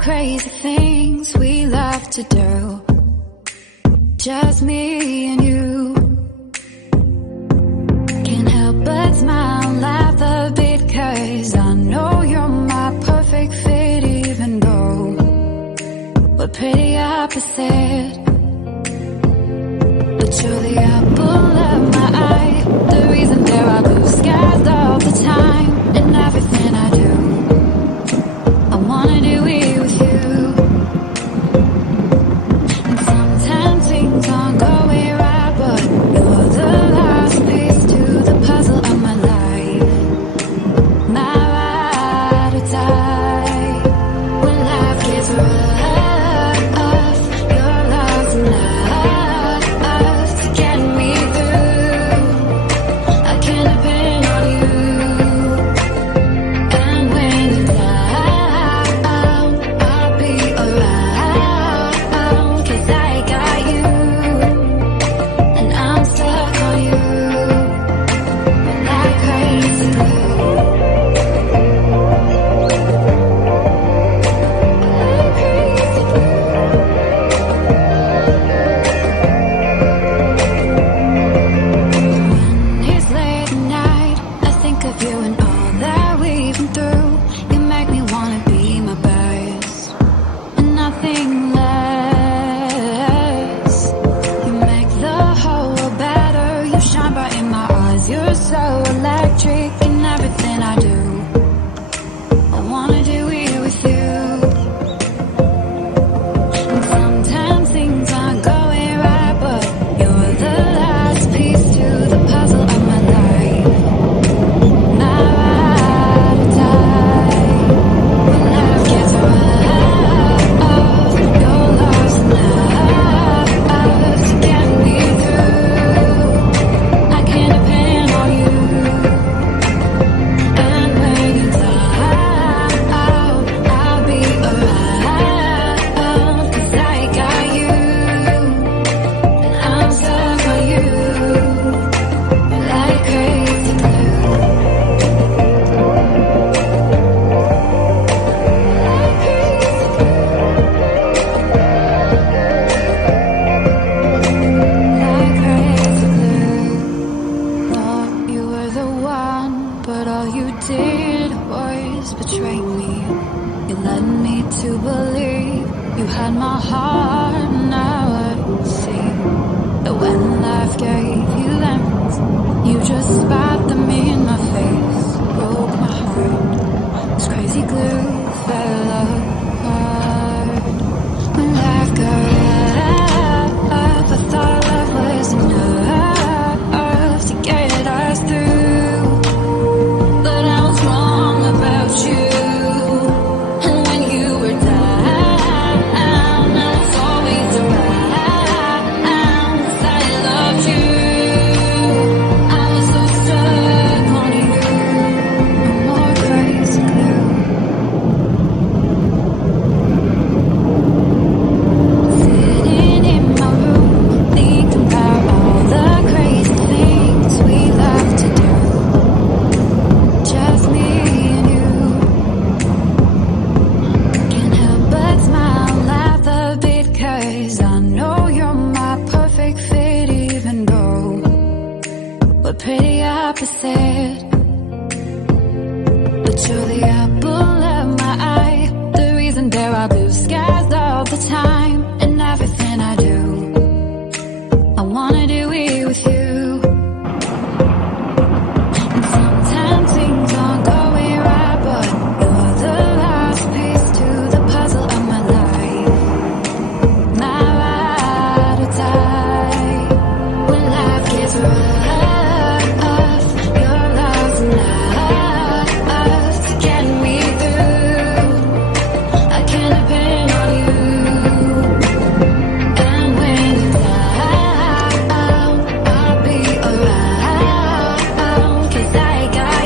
crazy things we love to do, just me and you. Can't help but smile and laugh a bit, 'cause I know you're my perfect fit, even though we're pretty opposite. But you're the apple of my eye, the reason there are blue skies all the time. And everything I do, I wanna do it with you. And sometimes things aren't going right, but you're the last piece to the puzzle of my life. My ride or die. When life gets rough, your love's enough to get me through. I can depend on you. And when you're down, I'll be around, 'cause I got you. And I'm stuck on you like crazy glue. Like crazy glue. When it's late at night, I think of you and all that we've been through. You make me wanna be my best and nothing less. You make the whole world better. You shine bright in my eyes. You're so electric in everything I do. I wanna do it with you. And sometimes things aren't going right, but you're the last piece to the puzzle of my life. My ride or die. When life gets rough, your love's enough to get me through. I can depend on you. And when you're down, I'll be around, 'cause I got you. And I'm stuck on you like crazy glue. Like crazy glue. Like crazy glue. Thought you were the one, but all you did was betray me. You led me to believe you had my heart. Now I see that when life gave you lemons, you just spat them in my face. Broke my heart. This crazy glue fell apart. When life got rough, I thought love was enough to get us through. But I was wrong about you. And when you were down, I was always around, 'cause I loved you. I was so stuck on you. No more crazy glue. Sitting in my room, thinking about all the crazy things we love to do, just me and you. Can't help but smile and laugh a bit, 'cause I know you're my perfect fit, even though we're pretty opposite. But you're the apple of my eye, the reason there are blue skies all the time. And everything I do, I wanna do it with you. And sometimes things aren't going right, but you're the last piece to the puzzle of my life. My ride or die. When life gets rough, your love's enough to get me through. I can depend on you. And when you're down, I'll be around, 'cause I got